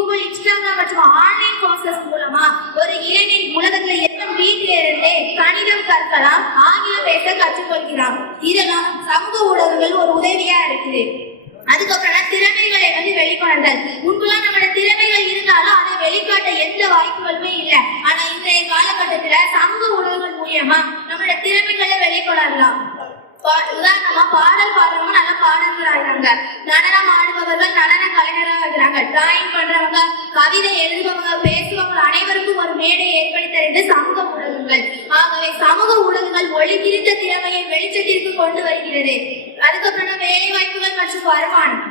Google Instagram மற்றும் online courses மூலமா ஒரு இளைஞன் உலகத்துல எத்தனை வீட்டில இருந்தே கணிதம் கற்கலாம் ஆங்கிலம் பேச கற்றுக்கொள்கிறான். இதெல்லாம் சமூக ஊடகங்கள் ஒரு உதவியா இருக்குது. அதுக்கப்புறம் திறமைகளை வந்து வெளிக்கொணர்தல். முன்பெல்லாம் நம்மளோட திறமைகள் இருந்தாலும் அதை வெளிக்காட்ட எந்த வாய்ப்புகளுமே இல்லை. ஆனா இன்றைய காலகட்டத்துல சமூக ஊடகங்கள் மூலியமா நம்மளோட திறமைகளை வெளிக்கொணரலாம். உதாரணமா பாடல் பாடுறவங்க நல்லா பாடல்கள் ஆகிறாங்க நடனம் ஆடுபவர்கள் நடன கலைஞராக ஆகிறாங்க டிராயிங் பண்றவங்க கவிதை எழுதுபவங்க பேசுபவங்க அனைவருக்கும் ஒரு மேடை ஏற்படுத்துறது சமூக ஊடகங்கள். ஆகவே சமூக ஊடகங்கள் ஒளிதிருத்த திறமையை வெளிச்சத்திற்கு கொண்டு வருகிறது. அதுக்கப்புறம் வேலை வாய்ப்புகள் மற்றும் வருமானம்.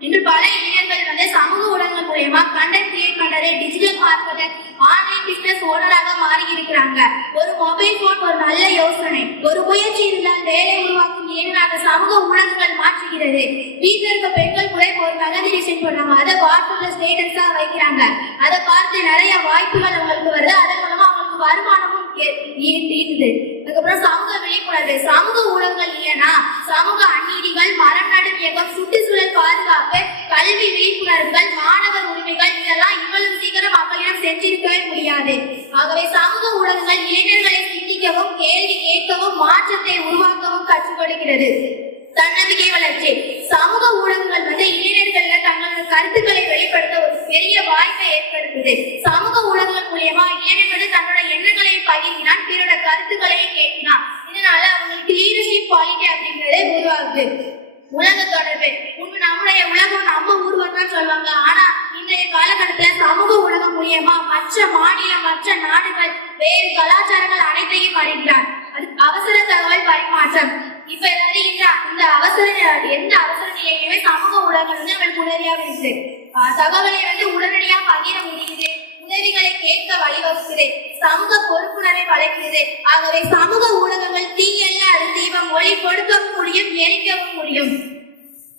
இன்று பல இளைஞர்கள் வந்து சமூக ஊடகங்கள் மூலயமா கண்டென்ட் கிரியேட் பண்றது டிஜிட்டல் மார்க்கெட்டர் ஆன்லைன் பிசினஸ் ஓனராக மாறி இருக்கிறாங்க ஒரு மொபைல் போன் ஒரு நல்ல யோசனை. ஒரு முயற்சி இருந்தால் வேலை உருவாக்கும் ஏனாக சமூக ஊடகங்கள் மாற்றுகிறது. வீட்டில் இருக்க பெண்கள் கூட ஒரு மெகந்தி டிசைன் பண்ணாங்க அதை வாட்ஸ்அப்ல ஸ்டேட்டஸா வைக்கிறாங்க. அதை பார்த்து நிறைய வாய்ப்புகள் அவங்களுக்கு வருது. அதன் மூலமா அவங்களுக்கு வருமானமும் ஏ- அதுக்கப்புறம் சமூக விழிப்புணர்வு. சமூக ஊடகங்கள் இல்லைன்னா சமூக அநீதிகள் மரம் நடும் இயக்கம் சுற்றுச்சூழல் பாதுகாப்பு கல்வி விழிப்புணர்வுகள் மாணவர் உரிமைகள் இதெல்லாம் இவ்வளவு சீக்கிரம் மக்களிடம் சென்றிருக்கவே முடியாது. ஆகவே சமூக ஊடகங்கள் இளைஞர்களை சிந்திக்கவும் கேள்வி கேட்கவும் மாற்றத்தை உருவாக்கவும் கற்றுக் கொடுக்கிறது தன்னம்பிக்கை வளர்ச்சி. சமூக ஊடகங்கள் வந்து இளைஞர்கள்ல தங்களது கருத்துக்களை வெளிப்படுத்த ஒரு பெரிய வாய்ப்பை ஏற்படுத்துது. சமூக ஊடகங்கள் மூலியமா இளைஞர்கள் வந்து தன்னோட பிறோட கருத்துக்களையே பிறரோட கருத்துக்களையும் கேட்கினான் இதனால அவங்களுக்கு லீடர்ஷிப் குவாலிட்டி அப்படின்றதே உருவாகுது. உலக தொடர்பு. உண்மை நம்முடைய உலகம் நம்ம ஊர்வம் தான் சொல்லுவாங்க. ஆனா இன்றைய காலகட்டத்துல சமூக உலகம் மூலியமா மற்ற மாநிலம் மற்ற நாடுகள் வேறு கலாச்சாரங்கள் அனைத்தையும் அறிகிறார் அது அவசர தகவல் பரிமாற்றம். இப்ப ஏதாவது இந்த இந்த அவசர எந்த அவசர நிலையுமே சமூக ஊடகங்கள் வந்து அவன் உதவியாக இருக்குது தகவலை வந்து உடனடியா பகிர முடியுது. உதவிகளை கேட்க வழிவகுக்கிறேன். சமூக பொறுப்புணரை வளர்க்கிறது ஆகவே சமூக ஊடகங்கள் தீயல்ல அது தீபம் ஒளி கொடுக்கவும் முடியும் எரிக்கவும் முடியும்.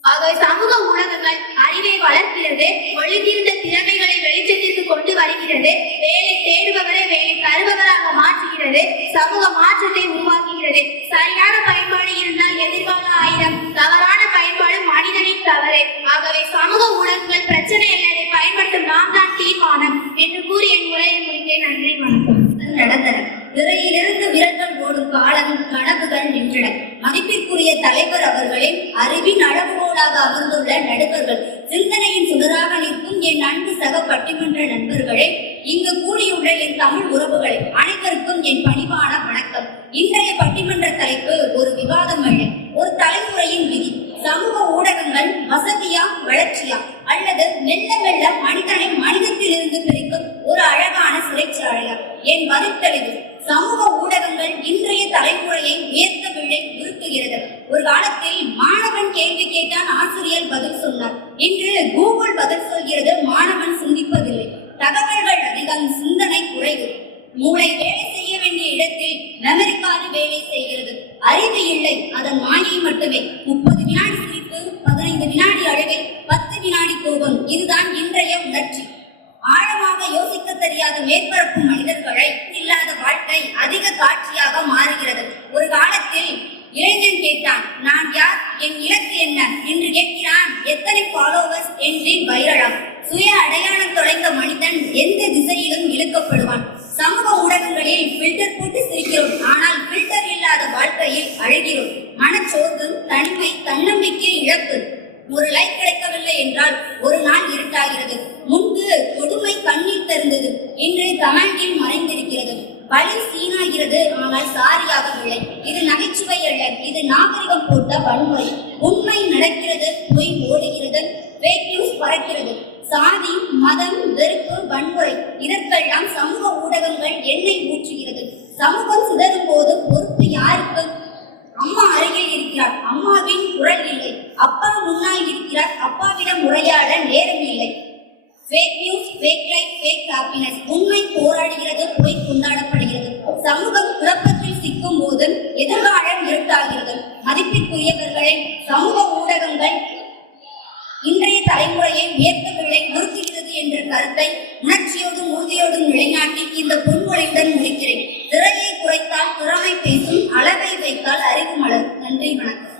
ஆகவே சமூக ஊடகங்கள் அறிவை வளர்க்கிறது ஒளிந்திருந்த திறமைகளை வெளிச்சத்திற்கு கொண்டு வருகிறது வேலை தேடுபவரை வேலை தருபவராக மாற்றுகிறது சமூக மாற்றத்தை உருவாக்குகிறது. சரியான பயன்பாடு இருந்தால் எதிர்கால ஆயிரம் தவறான பயன்பாடு மனிதனின் தவறு. ஆகவே சமூக ஊடகங்கள் பிரச்சனை இல்லை பயன்படுத்தும் நான் தான் தீர்மானம் என்று கூறி என் உரையை முடித்தேன் நன்றி வணக்கம். நடந்தன விரையிலிருந்து விரல்கள் ஓடும் காலம் கனவுகள் நின்றன. மதிப்பிற்குரிய தலைவர் அவர்களின் அறிவின் அளவுகோலாக அமர்ந்துள்ள நடுவர்கள் சிந்தனையின் சுடராக நிற்கும் என் அன்பு சக பட்டிமன்ற நண்பர்களே இங்கு கூடியுள்ள என் தமிழ் உறவுகளே அனைவருக்கும் என் பணிவான வணக்கம். இன்றைய பட்டிமன்ற தலைப்பு ஒரு விவாதம் அல்ல ஒரு தலைமுறையின் விதி. சமூக ஊடகங்கள் வசதியா வளர்ச்சியா அல்லது மெல்ல மெல்ல மனிதனை மனிதத்திலிருந்து பிரிக்கும் ஒரு அழகான சிறைச்சாலையா என் மறுத்தெளிவு சமூக ஊடகங்கள் இன்றைய தலைமுறையை உயர்த்தவில்லை விருப்புகிறது ஒரு காலத்தில் மாணவன் கேள்வி கேட்டான் ஆசிரியர் பதில் சொன்னார். இன்று கூகுள் பதில் சொல்கிறது மாணவன் சிந்திப்பதில்லை. தகவல்கள் அதிகம் சிந்தனை குறைவு. மூளை வேலை செய்ய வேண்டிய இடத்தில் மெமரி கார்டு வேலை செய்கிறது. அறிவு இல்லை அதன் மாயை மட்டுமே. முப்பது வினாடி வினாடி அழுகை பத்து வினாடி கோபம் இதுதான் இன்றைய உணர்ச்சி. ஆழமாக யோசிக்க தெரியாத மேற்பரப்பு மனிதர்களை இல்லாத வாழ்க்கை அதிக காட்சியாக மாறுகிறது. ஒரு காலத்தில் இளைஞன் கேட்டான் நான் யார்? என் இலக்கு என்ன? என்று கேட்கிறான் எத்தனை ஃபாலோவர்ஸ் என்றேன் வைரலாம் சுய அடையாளம் தொலைந்த மனிதன் எந்த திசையிலும் இழுக்கப்படுவான். சமூக ஊடகங்களில் ஃபில்டர் போட்டு சிரிக்கிறோம் ஆனால் ஃபில்டர் இல்லாத வாழ்க்கையில் அழுகிறோம். மனச்சோர்வு தனிமை தன்னம்பிக்கை இழப்பு. ஒரு லைக் கிடைக்கவில்லை என்றால் ஒரு நாள் இருட்டாகிறது. முன்பு கொடுமை கண்ணீர் தெரிந்தது. இன்று கமாண்டில் மறைந்திருக்கிறது. பழி சீனாகிறது ஆனால் சாரியாகவில்லை. இது நகைச்சுவை அல்ல. இது நாகரிகம் போட்ட வன்முறை. உண்மை நடக்கிறது பொய் ஓடுகிறது fake பறக்கிறது சாதி மதம் வெறுப்பு வன்முறை இதற்கெல்லாம் சமூக ஊடகங்கள் எண்ணெய் ஊற்றுகிறது. சமூகம் சிதறும் போது பொறுப்பு யாருக்கு? அம்மா அருகில் இருக்கிறார். அம்மாவின் குரல் இல்லை. அப்பா முன்னால் இருக்கிறார். அப்பாவிடம் உரையாட நேரம் இல்லை. Fake news fake life fake happiness உண்மை போராடுகிறது பொய் கொண்டாடப்படுகிறது. சமூகம் குழப்பத்தில் சிக்கும் போது எதிர்காலம் இருட்டாகிறது. மதிப்பிற்குரியவர்களை சமூக ஊடகங்கள் இன்றைய தலைமுறையை உயர்த்தவில்லை ஒதுக்குகிறது என்ற கருத்தை உணர்ச்சியோடும் உறுதியோடும் நிலைநாட்டி இந்த பொன்மொழியுடன் முடிக்கிறேன். திரையை குறைத்தால் திறமை பேசும் அளவை வைத்தால் அறிவு மலர் நன்றி வணக்கம்.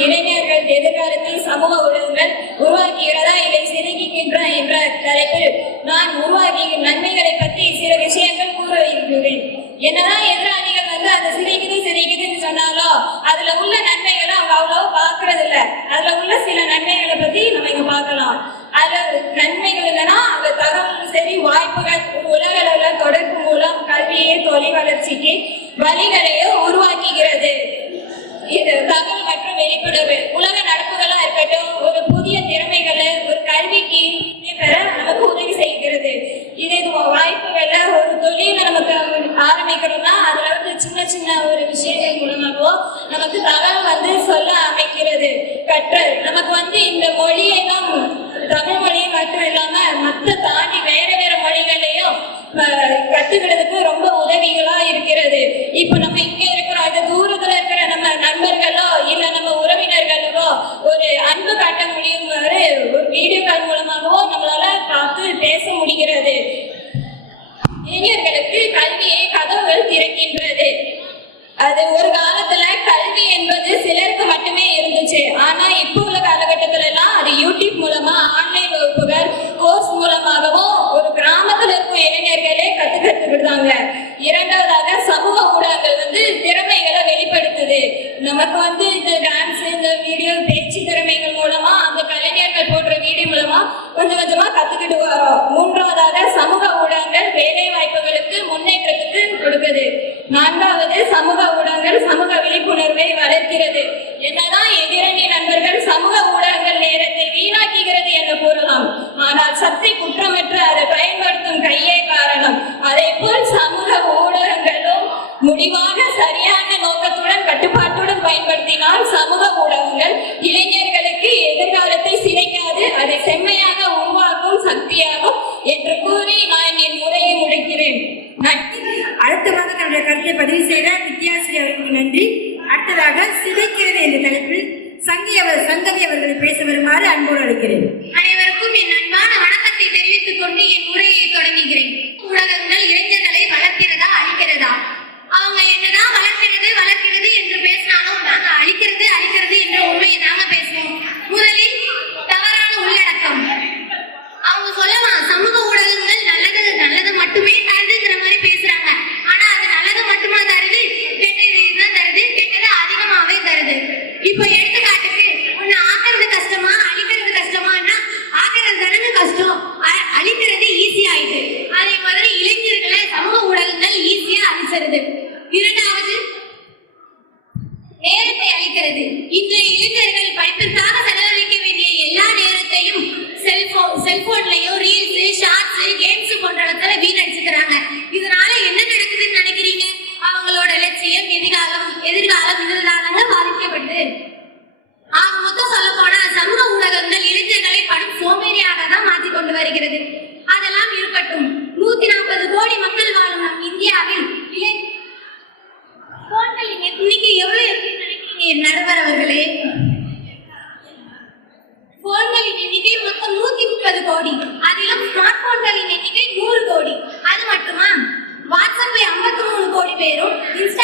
இளைஞர்கள் எதிர்காலத்தில் சமூக ஊடகங்கள் உருவாக்குகிறதா இல்லை சிறுகின்றன என்ற தலைப்பில் நான் உருவாக்கிய நன்மைகளை பற்றி சில விஷயங்கள் கூற இருக்கிறேன் என்னதான் எதிராளிகள் வந்து அது சிரிக்குது சிரிக்குதுன்னு சொன்னாலும் அதுல உள்ள நன்மைகளை அவங்க அவ்வளவு பாக்குறது இல்ல அதுல உள்ள சில நன்மைகளை பத்தி நம்ம இங்க பார்க்கலாம். அதுல நன்மைகள் என்னன்னா அந்த தகவல் சரி வாய்ப்புகள் உலக அளவுல தொடர்பு மூலம் கல்வியை தொழில் வளர்ச்சிக்கு வழிகளையே உருவாக்குகிறது. இது தகவல் மற்றும் வெளிப்படுவு உலக நடப்புகளா இருக்கட்டும் ஒரு புதிய திறமைகளை ஒரு கல்விக்கு பெற நமக்கு உதவி செய்கிறது. இது இது வாய்ப்புகளை ஒரு தொழில நமக்கு ஆரம்பிக்கணும்னா அதுல வந்து சின்ன சின்ன ஒரு விஷயங்கள் மூலமாகவோ நமக்கு தகவல் வந்து சொல்ல அமைக்கிறது. கற்றல். நமக்கு வந்து இந்த மொழியை தான் தமிழ் மொழி மட்டும் இல்லாம மத்த தாண்டி வேற வேற மொழிகளையும் கத்துக்கிறதுக்கு ரொம்ப உதவிகளா இருக்கிறது. இப்போ நம்ம இங்க இருக்கிறோம் அது தூரத்துல இருக்கிற நம்ம நண்பர்களோ இல்ல நம்ம உறவினர்களோ ஒரு அன்பு காட்ட முடியும் ஒரு வீடியோ கால் மூலமாகவோ நம்மளால பார்த்து பேச முடிகிறது. இளைஞர்களுக்கு கல்வியை கதவுகள் திறக்கின்றது. அது ஒரு காலத்துல கல்வி என்பது சிலருக்கு மட்டுமே இருந்துச்சு. ஆனா இப்போ உள்ள காலகட்டத்துல எல்லாம் அது யூடியூப் மூலமா ஆன்லைன் வகுப்புகள் கோர்ஸ் மூலமாகவும் ஒரு கிராமத்துல இருக்கும் இளைஞர்களே விடுறாங்க இரண்டாவதாக சமூக ஊடகங்கள் வந்து திறமைகளை வெளிப்படுத்துது. நமக்கு வந்து இந்த டான்ஸ் இந்த வீடியோ பேச்சு திறமைகள் மூலமா அந்த கலைஞர்கள் போன்ற வீடியோ மூலமா கொஞ்சம் கொஞ்சமா கத்துக்கிட்டு வரோம் மூன்றாவதாக சமூக ஊடகங்கள் வேலை வாய்ப்புகளுக்கு முன்னேற்றத்துக்கு கொடுக்குது. நான்காவது சமூக ஊடகங்கள் சமூக விழிப்புணர்வை வளர்க்கிறது என்னதான் எதிரணி நண்பர்கள் சமூக ஊடகங்கள் நேரத்தை வீணாக்குகிறது என்று கூறலாம் ஆனால் சக்தி குற்றமற்ற அதை பயன்படுத்தும் கையே காரணம் அதே போல் சமூக ஊடகங்களும் முடிவாக சரியான நோக்கத்துடன் கட்டுப்பாட்டுடன் பயன்படுத்தினால் சமூக ஊடகங்கள் இளைஞர்களுக்கு எதிர்காலத்தை சிதைக்காது அதை செம்மையாக உருவாக்கும் சக்தியாகும் என்று கூறி நான் என் உரையை முடிக்கிறேன் அடுத்ததாக தன்னுடைய கருத்தை பதிவு செய்த வித்யாஸ்ரீ அவர்களுக்கு நன்றி. அடுத்ததாக சிதைக்கிறது என்ற தலைப்பில் சங்கி அவர் சங்கவி அவர்களை பேச வருமாறு அன்போடு அளிக்கிறேன் அனைவருக்கும் என் அன்பான வணக்கத்தை தெரிவித்துக் கொண்டு என் உரையை தொடங்குகிறேன். ஊடகங்கள் இளைஞர்களை வளர்க்கிறதா அழிக்கிறதா? அவங்க என்னதான் வளர்க்கிறது வளர்க்கிறது என்று பேசினாலும் நாங்க அழிக்கிறது அழிக்கிறது என்ற உண்மையை நாங்க பேசுவோம் முதலில் தவறான உள்ளடக்கம் அவங்க சொல்லலாம் சமூக ஊடகங்கள் நல்லது நல்லது மட்டுமே தருதுங்கிற மாதிரி பேசுறாங்க ஆனா அது நல்லது மட்டுமா தருது கெட்டது தான் தருது கெட்டது அதிகமாவே தருது இப்போ எடுத்துக்காட்டுக்கு ஒண்ணு ஆக்குறது கஷ்டமா அழிக்கிறது கஷ்டமானா ஆக்குறது தானங்க கஷ்டம் அ- அழிக்கிறது ஈஸி ஆயிட்டு அதே மாதிரி இளைஞர்களை சமூக ஊடகங்கள் ஈஸியா அழிச்சிருது இரண்டாவது நேரத்தை அளிக்கிறது இன்றைய இளைஞர்கள் படிப்பிற்காக செலவழிக்க வேண்டிய எல்லா நேரத்தையும் செல்போன் செல்போன்லயோ ரீல்ஸ் ஷார்ட்ஸ் கேம்ஸ் போன்றவற்றை வீணடிச்சுக்கிறாங்க இதனால என்ன நடக்குதுன்னு நினைக்கிறீங்க அவங்களோட லட்சியம் எதிர்காலம் எதிர்காலம் எதிர்காலங்க பாதிக்கப்படுது ஆக மொத்தம் சொல்ல போனா சமூக ஊடகங்கள் இளைஞர்களை படும் சோம்பேறியாக தான் மாத்தி கொண்டு வருகிறது அதெல்லாம் இருக்கட்டும் நூத்தி நாற்பது கோடி மக்கள் வாழும் நம் இந்தியாவில் இளை போன்களின் எண்ணிக்கை எவ்வளவு இருக்குன்னு நினைக்கிறீங்க என் நடுவர் அவர்களே போன்களின் எண்ணிக்கை மொத்தம் நூத்தி முப்பது கோடி அதிலும் ஸ்மார்ட் போன்களின் எண்ணிக்கை நூறு கோடி அது மட்டுமா வாட்ஸ்அப்பை 53 மூணு கோடி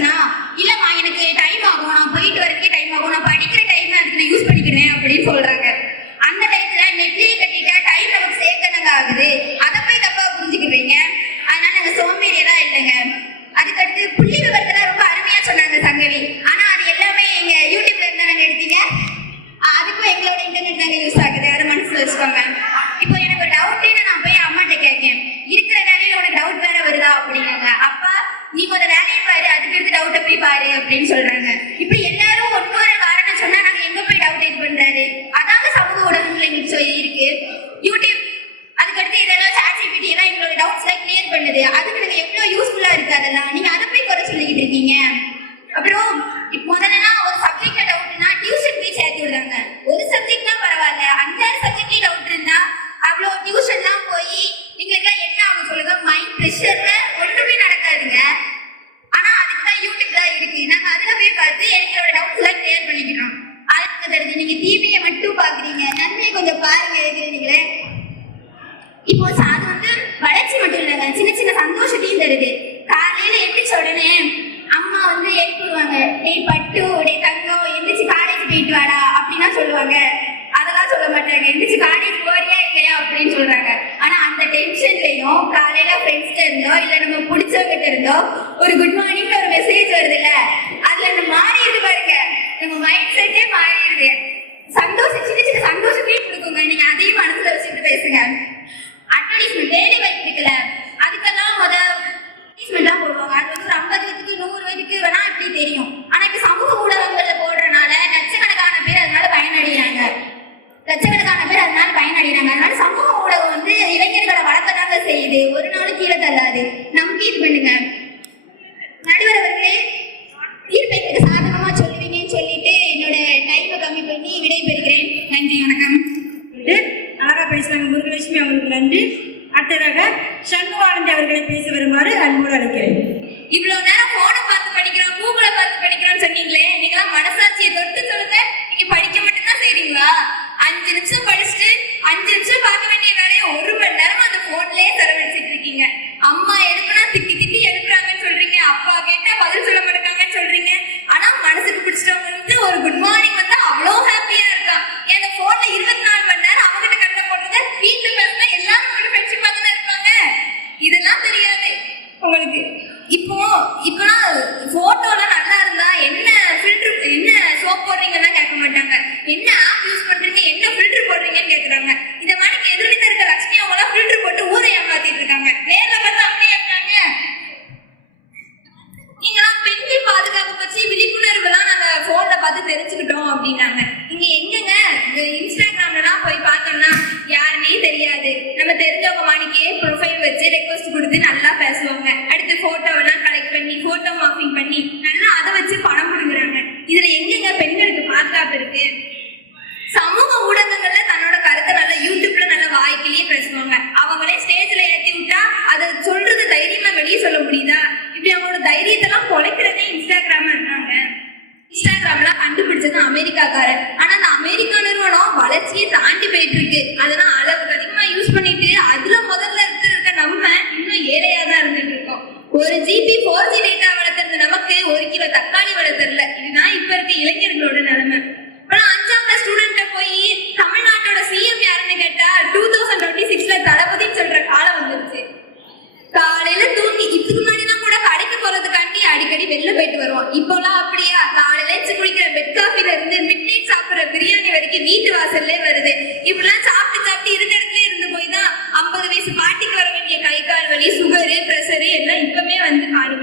சொன்னா இல்லம்மா எனக்கு டைம் ஆகும். நான் போயிட்டு வரக்கே டைம் ஆகும். நான் படிக்கிற டைம் அதுக்கு நான் யூஸ் பண்ணிக்கிறேன் அப்படின்னு சொல்றாங்க. அந்த டைத்துல நெட்லயே கட்டிட்டா டைம் நமக்கு சேர்க்கணுங்க ஆகுது? அதை போய் தப்பா புரிஞ்சுக்கிறீங்க. அதனால நாங்க சோம்பேறியெல்லாம் இல்லைங்க. அதுக்கடுத்து அப்படின்னு சொல்றாங்க. இப்படி எல்லாரும் ஒன்னொரு காரணம் சொன்னா நாங்க எங்க போய் டவுட் இது பண்றாரு அதாங்க சமூக ஊடகங்கள் எங்களுக்கு சொல்லி இருக்கு. யூடியூப் அதுக்கடுத்து இதெல்லாம் சாட் டவுட்ஸ் எல்லாம் கிளியர் பண்ணுது. அதுக்கு நாங்க எவ்வளவு யூஸ்ஃபுல்லா இருக்கு அதெல்லாம்? நீங்க சந்தோஷத்தையும் கொடுக்குங்க. நீங்க அதையும் மனசுல வச்சுட்டு பேசுங்க. அட்வர்டைஸ்மெண்ட் வேலை வாய்ப்பு இருக்குல்ல? நம்ம தெரிஞ்சவங்க மணிக்கே ப்ரொஃபைல் வச்சு வெளில போயிட்டு வருவோம் இப்போலாம் அப்படியா? காலையில எழுந்து குடிக்கிற பெட் காஃபில இருந்து மிட் சாப்பிடுற பிரியாணி வரைக்கும் வீட்டு வாசல்ல வருது. இப்படிலாம் சாப்பிட்டு சாப்பிட்டு இருக்க இடத்துல இருந்து போய் தான் ஐம்பது வயசு பாட்டிக்கு வர வேண்டிய கை கால் வலி சுகரு ப்ரெஷரு எல்லாம் இப்பவே வந்து காணி.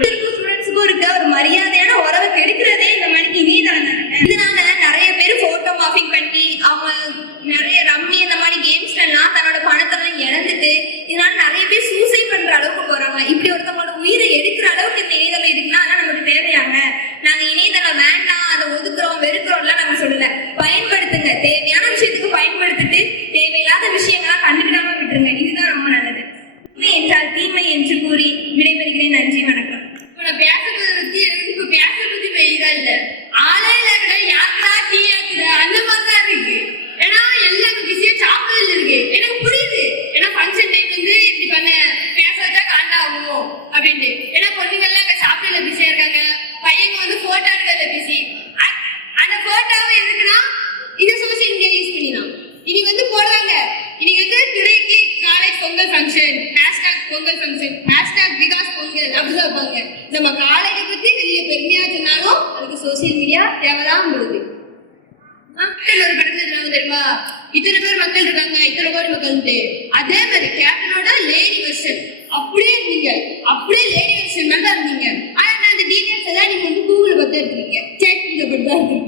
कर रही है चेक ज़बरदस्त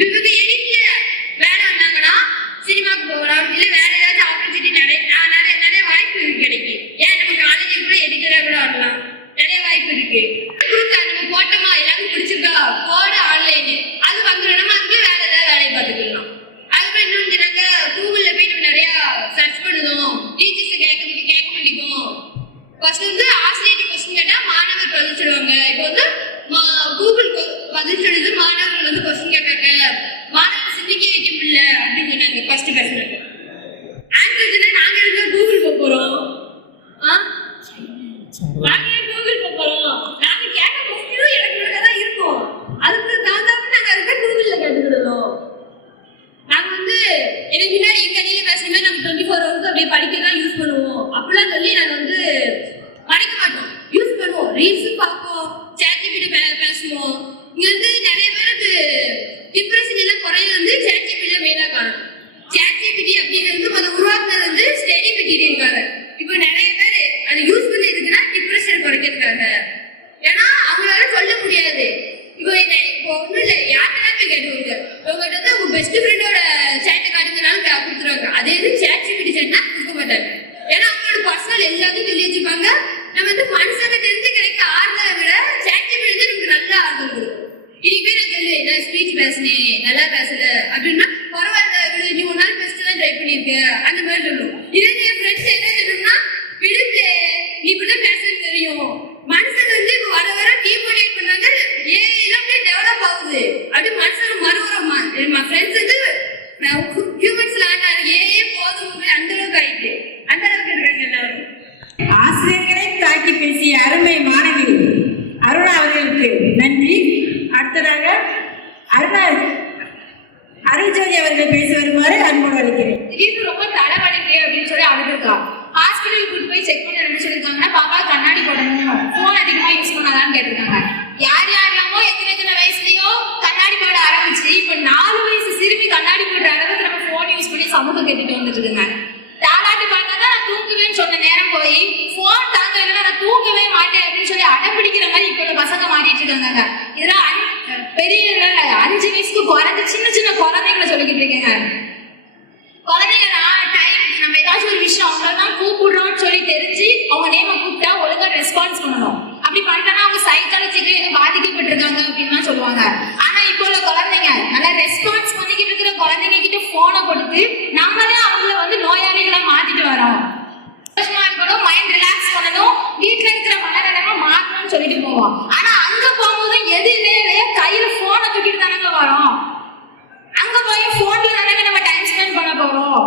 விகுதி பேசினேன் நல்லா பேசல அப்படின்னா பரவாயில்ல இவ்வளவு நீ ஒரு நாள் பேசிட்டு தான் ட்ரை பண்ணியிருக்க. அந்த மாதிரி சொல்லுவோம் சமூகம் கெட்டுக்கு வந்துட்டு இருக்குங்க தாளாட்டி பார்த்தா நான் தூங்குவேன்னு சொன்ன நேரம் போய் போன் தாங்க இல்லைன்னா நான் தூங்கவே மாட்டேன் அப்படின்னு சொல்லி அடம்பிடிக்கிற மாதிரி இப்போ பசங்க மாறிட்டு இருக்காங்க இதெல்லாம் பெரிய அஞ்சு வயசுக்கு குறைஞ்ச சின்ன சின்ன குழந்தைங்களை சொல்லிக்கிட்டு இருக்கேங்க. குழந்தைங்க நான் டைம் நம்ம ஏதாச்சும் ஒரு விஷயம் அவங்களெல்லாம் கூப்பிடுறோம்னு சொல்லி தெரிஞ்சு அவங்க நேம கூப்பிட்டா ஒழுங்கா ரெஸ்பான்ஸ் பண்ணணும். அப்படி பண்ணனா அவங்க சைக்காலஜிக்கு பாதிக்கப்பட்டிருக்காங்க அப்படின்னு சொல்லுவாங்க. ஆனா இப்போ உள்ள குழந்தைங்க நல்லா ரெஸ்பான்ஸ் குழந்தைங்க கிட்ட போனை கொடுத்து நம்மளே அவங்கள வந்து நோயாளிகளை மாத்திட்டு வரோம். மைண்ட் ரிலாக்ஸ் பண்ணணும். வீட்டுல இருக்கிற மனநிலைமை மாற்றணும்னு சொல்லிட்டு போவோம். ஆனா அங்க போகும்போது எது இல்லையே கையில போனை தூக்கிட்டு தானங்க வரோம். அங்க போய் போன்ல தானங்க நம்ம டைம் ஸ்பெண்ட் பண்ண போறோம்.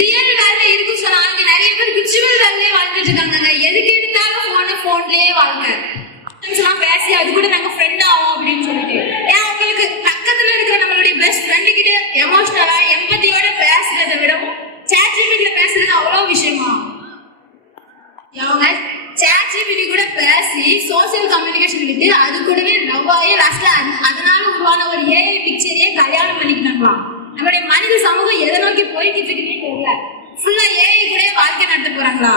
ரியல் வேல்யூ இருக்கு சொன்னாங்க நிறைய பேர் விர்ச்சுவல் வேல்யூ வாழ்ந்துட்டு இருக்காங்க எதுக்கு எடுத்தாலும் போன போன்லயே வாழ்க்கை. பேசி அது கூட நாங்க ஃப்ரெண்ட் ஆகும் அப்படின்னு சொல்லிட்டு. பர்சனல் கம்யூனிகேஷன் இருக்கு. அது கூடவே நவ்வாயே லாஸ்ட்ல அதனால உருவான ஒரு ஏஐ பிக்சரையே கல்யாணம் பண்ணிக்கிட்டாங்களாம் நம்மளுடைய மனித சமூகம் எதை நோக்கி போயிட்டு இருக்குன்னே தெரியல. ஃபுல்லா ஏஐ கூட வாழ்க்கை நடத்த போறாங்களா?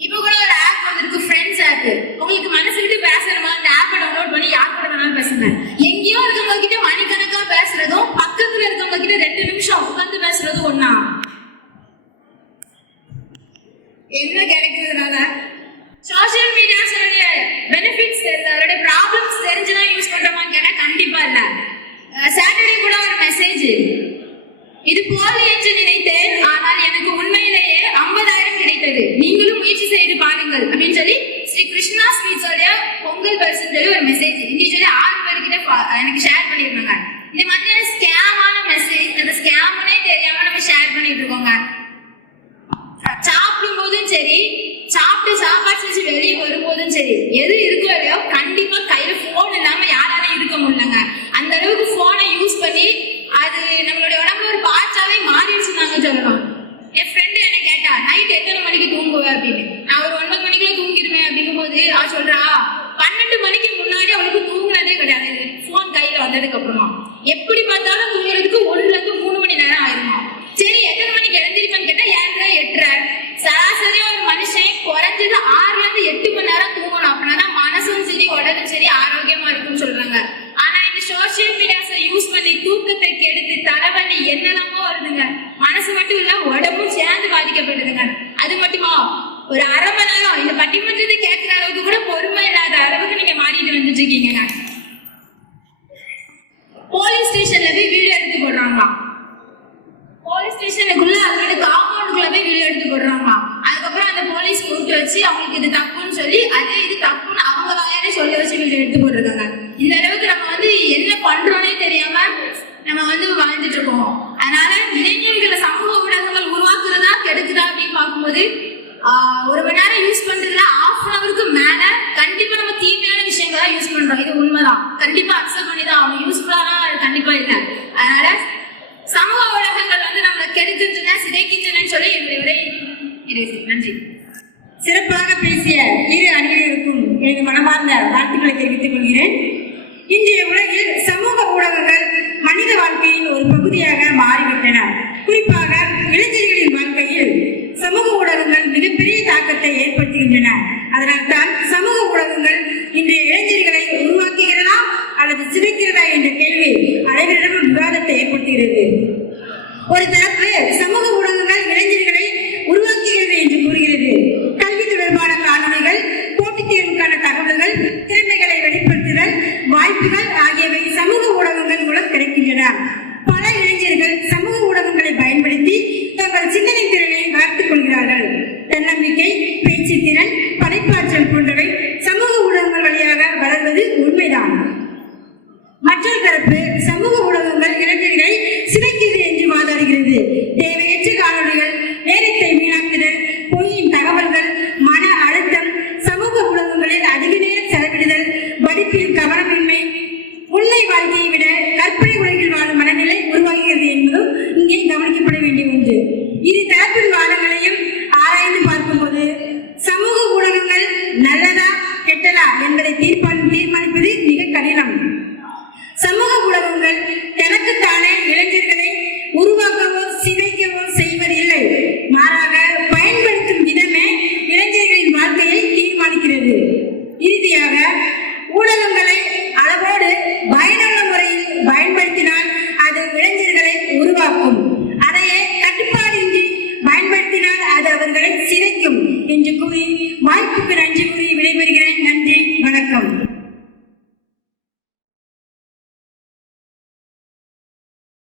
இப்ப கூட ஒரு ஆப் வந்திருக்கு ஃப்ரெண்ட்ஸ் ஆப் உங்களுக்கு மனசு விட்டு பேசணுமா அந்த ஆப்பை டவுன்லோட் பண்ணி யார் கூட வேணாலும் பேசுங்க. எங்கேயோ இருக்கவங்க கிட்ட மணிக்கணக்கா பேசுறதும் பக்கத்துல இருக்கவங்க கிட்ட ரெண்டு நிமிஷம் உட்காந்து பேசுறதும் ஒன்னா என்ன கிடைக்குதுனால சோசியல் மீடியா பெனிஃபிட்ஸ் தெரிஞ்சு அவருடைய ப்ராப்ளம்ஸ் தெரிஞ்சுதான் யூஸ் பண்றோமான்னு கேட்டா கண்டிப்பா இல்ல. சாட்டர்டே கூட ஒரு மெசேஜ் இது போலி என்று நினைத்தேன். ஆனால் எனக்கு உண்மையிலேயே ஐம்பதாயிரம் கிடைத்தது. நீங்களும் முயற்சி செய்து பாருங்கள். அப்படின்னு சொல்லி ஸ்ரீ கிருஷ்ணா ஸ்வீட்ஸோடைய பொங்கல் பரிசுன்னு சொல்லி ஒரு மெசேஜ் இண்டிவிஜுவலி ஆறு பேர்கிட்ட எனக்கு ஷேர் பண்ணியிருந்தாங்க இந்த மாதிரியான ஸ்கேமான மெசேஜ் அந்த ஸ்கேம்னே தெரியாம நம்ம ஷேர் பண்ணிட்டு இருக்கோங்க சாப்பிடும் போதும் சரி சாப்பிட்டு சாப்பாடு செஞ்சு வெளியே வரும்போதும் சரி எது இருக்கோ இல்லையோ கண்டிப்பா கையில போன் இல்லாம யாராலும் இருக்க முடியலங்க அந்த அளவுக்கு போனை யூஸ் பண்ணி அது நம்மளுடைய உடம்புல ஒரு பார்ட்ஸாவே மாறிடுச்சுனாங்க சொல்லணும் என் ஃப்ரெண்டு என்ன கேட்டா நைட் எத்தனை மணிக்கு தூங்குவ அப்படின்னு நான் ஒரு ஒன்பது மணிக்குள்ள தூங்கிடுவேன் அப்படிங்கும் போது அவ சொல்றா. பன்னெண்டு மணிக்கு முன்னாடி அவளுக்கு தூங்குனதே கிடையாது. போன் கையில வந்ததுக்கு அப்புறமா எப்படி பார்த்தாலும் தூங்குறதுக்கு ஒண்ணுல இருந்து மூணு மணி நேரம் ஆயிருமா? சரி எத்தனை மணிக்கு எழுந்திருப்பேன்னு கேட்டா ஏழரை எட்டரை. சராசரி ஒரு மனுஷன் குறைஞ்சது ஆறுல இருந்து எட்டு மணி நேரம் தூங்கணும். அப்படின்னா மனசும் சரி உடலும் சரி ஆரோக்கியமா இருக்கும்னு சொல்றாங்க. ஆனா இந்த சோசியல் மீடியாஸை யூஸ் பண்ணி தூக்கத்தை கெடுத்து தலைவலி என்னெல்லாமோ வருதுங்க. மனசு மட்டும் இல்ல உடம்பும் சேர்ந்து பாதிக்கப்படுதுங்க அது மட்டுமா ஒரு அரை மணி நேரம் இந்த பட்டிமன்றத்தை கேட்கிற அளவுக்கு கூட பொறுமை இல்லாத அளவுக்கு நீங்க மாறிட்டு இருக்கீங்க போலீஸ் ஸ்டேஷன்ல போய் வீடியோ எடுத்து போடுறாங்களாம். போலீஸ் ஸ்டேஷனுக்குள்ள அவங்களோட காம்பவுண்டுக்குள்ள போய் வீடியோ எடுத்து போடுறாங்க அதுக்கப்புறம் அந்த போலீஸ் கூப்பிட்டு வச்சு அவங்களுக்கு இது தப்புன்னு சொல்லி அதே இது தப்புன்னு அவங்க வாயாலே சொல்லி வச்சு வீடியோ எடுத்து போட்டிருக்காங்க இந்த அளவுக்கு நம்ம வந்து என்ன பண்றோனே தெரியாம நம்ம வந்து வாழ்ந்துட்டு இருக்கோம் அதனால இளைஞர்களை சமூக ஊடகங்கள் உருவாக்குறதா கெடுக்குதா அப்படின்னு பார்க்கும்போது ஆஹ், ஒரு மணி நேரம் யூஸ் பண்றதுல ஆஃப் அன் அவருக்கு மேல கண்டிப்பா நம்ம தீமையான விஷயங்களா யூஸ் பண்றோம் இது உண்மைதான் கண்டிப்பா அக்செப்ட் பண்ணி தான் அவங்க யூஸ்ஃபுல்லாலாம் அது கண்டிப்பா இல்லை அதனால சமூக ஊடகங்கள் வந்து நம்மளை கெடுக்கின்றன சிதைக்கின்றன சொல்லி என்னுடைய உரை இருக்கு நன்றி சிறப்பாக பேசிய இரு அணியினருக்கும் எனது மனமார்ந்த வாழ்த்துக்களை தெரிவித்துக் கொள்கிறேன் இன்றைய உலகில் சமூக ஊடகங்கள் மனித வாழ்க்கையின் ஒரு பகுதியாக மாறிவிட்டன குறிப்பாக இளைஞர்களின் வாழ்க்கையில் சமூக ஊடகங்கள் மிகப்பெரிய தாக்கத்தை ஏற்படுத்துகின்றன அதனால்தான் சமூக ஊடகங்கள் இன்றைய இளைஞர்களை உருவாக்குகிறதா அல்லது சிதைக்கிறதா என்ற கேள்வி அனைவரிடமும் விவாதத்தை ஏற்படுத்துகிறது. ஒரு தரப்பு சமூக उनके गमन की